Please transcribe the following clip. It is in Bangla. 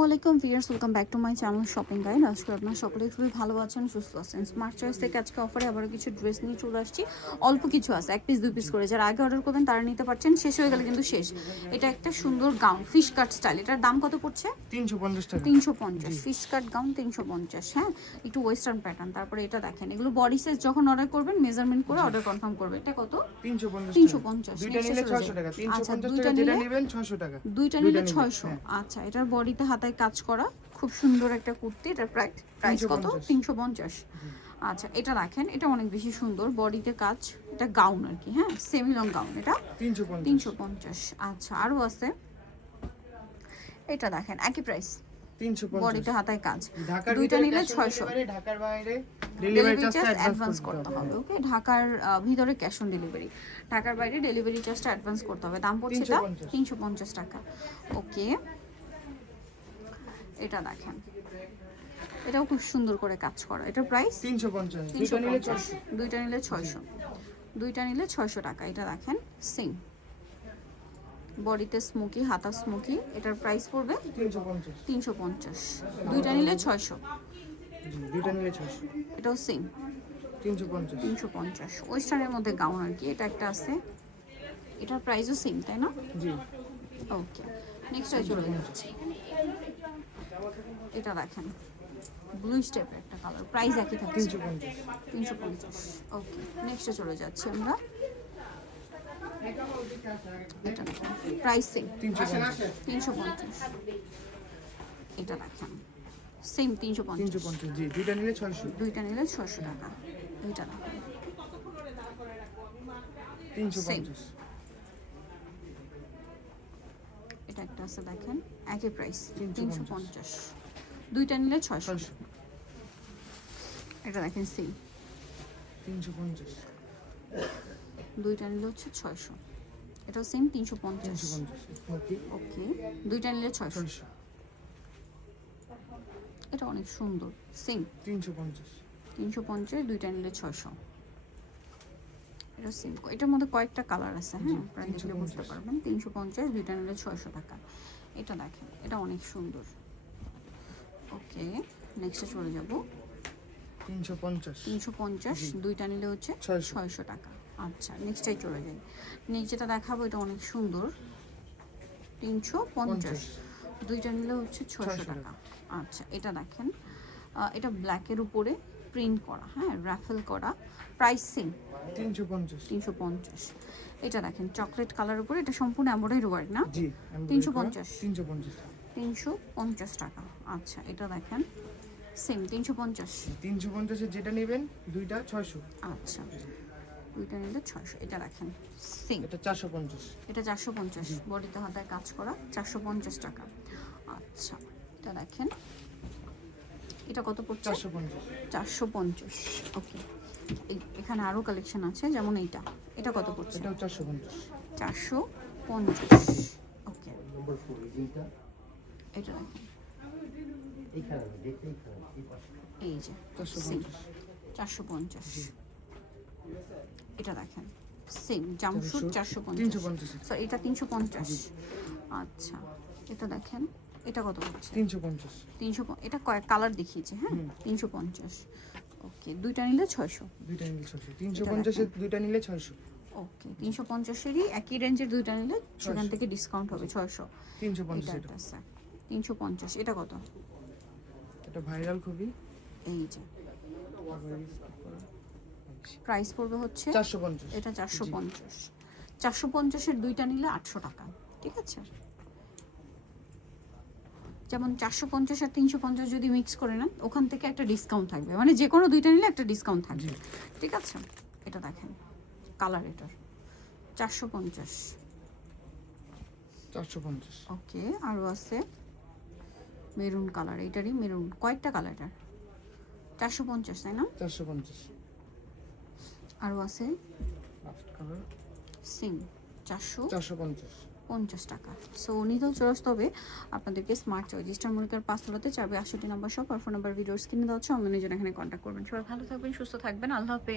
ওয়ালাইকুম viewers, welcome back to my channel shopping guide. আজকে আপনারা সকলে খুবই ভালো আছেন, সুস্থ আছেন। স্মার্ট চয়েস থেকে আজকে অফারে আবারও কিছু ড্রেস নিয়ে চলে আসছি। অল্প কিছু আছে, 1 পিস 2 পিস করে। যারা আগে অর্ডার করবেন তারা নিতে পারছেন, শেষ হয়ে গেলে কিন্তু শেষ। এটা একটা সুন্দর গাউন, ফিশ কাট স্টাইল। এটার দাম কত পড়ছে? 350 টাকা। 350 ফিশ কাট গাউন 350। হ্যাঁ, একটু ওয়েস্টার্ন প্যাটার্ন। তারপরে এটা দেখেন, এগুলো বডি সাইজ যখন অর্ডার করবেন মেজারমেন্ট করে অর্ডার কনফার্ম করবেন। এটা কত? 350 দুইটা নিলে 600 টাকা। 350 টাকা যেটা নেবেন 600 টাকা। দুইটা নিলে 600। আচ্ছা, এটার বডিতে হাতায় কাজ করা, খুব সুন্দর একটা কুর্তি। এটার প্রাইস কত? 350। আচ্ছা, এটা দেখেন, এটা অনেক বেশি সুন্দর, বডিতে কাজ। এটা গাউন আর কি, হ্যাঁ, সেমি লং গাউন। এটা 350। আচ্ছা, আরো আছে, এটা দেখেন একই প্রাইস, 350 বডিতে হাতায় কাজ। ঢাকার দুইটা ভিতরে নিলে cash on 600। delivery, ঢাকার বাইরে ডেলিভারি ডেলিভারি চার্জ চার্জটা অ্যাডভান্স করতে হবে। ওকে, ঢাকার ভিতরে ক্যাশ অন ডেলিভারি, ঢাকার বাইরে ডেলিভারি চার্জটা অ্যাডভান্স করতে হবে। দাম পড়ছে এটা 350 টাকা। ওকে, এটা দেখেন, এটাও খুব সুন্দর করে কাজ করা। এটার প্রাইস 350 দুইটা নিলে 600। দুইটা নিলে 600 টাকা। এটা দেখেন, সেম বডিতে স্মোকি, হাতা স্মোকি। এটার প্রাইস পড়বে 350। দুইটা নিলে 600। দুইটা নিলে 600। এটাও সেম 350 ওয়েস্টার্নের মধ্যে গাউন আর কি। এটা একটা আছে, এটার প্রাইসও সেম, তাই না? জি। ওকে, নেক্সট চলে যাচ্ছি। এটা দেখেন, ব্লু স্টেপের একটা কালার, প্রাইস একই থাকছে 350। ওকে, নেক্সটে চলে যাচ্ছি আমরা। এটা দেখেন, প্রাইস সেম 350। এটা দেখেন, সেম 350। জি, দুইটা নিলে 600। দুইটা নিলে 600 টাকা। এটা দেখেন, 350 এটা একটা আছে দেখেন, একই প্রাইস 350। দুইটা নিলে 600। এটা দেখেন সেম 350 দুইটা নিলে হচ্ছে 600। এটাও সেম 350। ওকে, দুইটা নিলে 600। এটা অনেক সুন্দর, সেম 350। দুইটা নিলে 600। এটা সেম, এটার মধ্যে কয়েকটা কালার আছে, হ্যাঁ, আপনারা দেখলে বুঝতে পারবেন। 350, দুইটা নিলে 600 টাকা। এটা দেখেন, এটা অনেক সুন্দর। ওকে, নেক্সটে চলে যাব। 350, দুইটা নিলে হচ্ছে 600 টাকা। আচ্ছা, নেক্সটটাই চলে যাই। নেক্সট যেটা দেখাবো, এটা অনেক সুন্দর, 350, দুইটা নিলে হচ্ছে 600 টাকা। আচ্ছা, এটা দেখেন, এটা ব্ল্যাকের উপরে প্রিন্ট করা, হ্যাঁ, রাফেল করা, প্রাইস সেম 350। এটা দেখেন, চকলেট কালার উপরে, এটা সম্পূর্ণ এমব্রয়ডারি ওয়ার্ক না? জি, 350 টাকা। আচ্ছা, এটা দেখেন, সেম 350। 350 এর যেটা নেবেন দুইটা 600। আচ্ছা, দুইটা নিলে 600। এটা দেখেন, সেম, এটা 450। এটা 450, বডিতে হাতায় কাজ করা, 450 টাকা। আচ্ছা, এটা দেখেন, এটা কত পড়ছে? 450। ওকে, এখানে আরো কালেকশন আছে, যেমন এইটা, এটা কত পড়ছে? এটাও 450। 450। ওকে, এটা দেখেন, এই যে 450। এটা দেখেন, সেম জামশুট 450। সো এটা 350। আচ্ছা, এটা দেখেন, এটা কত পড়ছে? 350। এটা কয়েক কালার দেখিয়েছে, হ্যাঁ, 350। ওকে, দুইটা নিলে 600। দুইটা নিলে 600। 350 এর দুইটা নিলে 600। ওকে, 350-এরই একই রেঞ্জের দুইটা নিলে সেখান থেকে ডিসকাউন্ট হবে 600। 350 এটা আছে 350। এটা কত? এটা ভাইরাল খুবই। এই যে প্রাইস পড়বে হচ্ছে 450। এটা 450। 450-এর দুইটা নিলে 800 টাকা, ঠিক আছে? যেমন 450 আর 350 যদি মিক্স করে নেন, ওখান থেকে একটা ডিসকাউন্ট থাকবে, মানে যে কোনো দুইটা নিলে একটা ডিসকাউন্ট থাকবে, ঠিক আছে? এটা দেখেন, কালার এটার 450। ওকে, আরও আছে মেরুন কালার, এটারই মেরুন, কয়েকটা কালার এটার, 450, তাই না? 450। আরও আছে কালার সেম 450 টাকা। সো নিতেও চলে আসতে হবে আপনাদেরকে স্মার্ট চয়েস, ইস্টার মল্লিকার 5 তলাতে 462 নম্বর শপ, আর ফোন নাম্বার ভিডিওস কিনে দেওয়া হচ্ছে। অনলাইনে জন্য এখানে কন্ট্যাক্ট করবেন। সবাই ভালো থাকবেন, সুস্থ থাকবেন, আল্লাহ হাফেজ।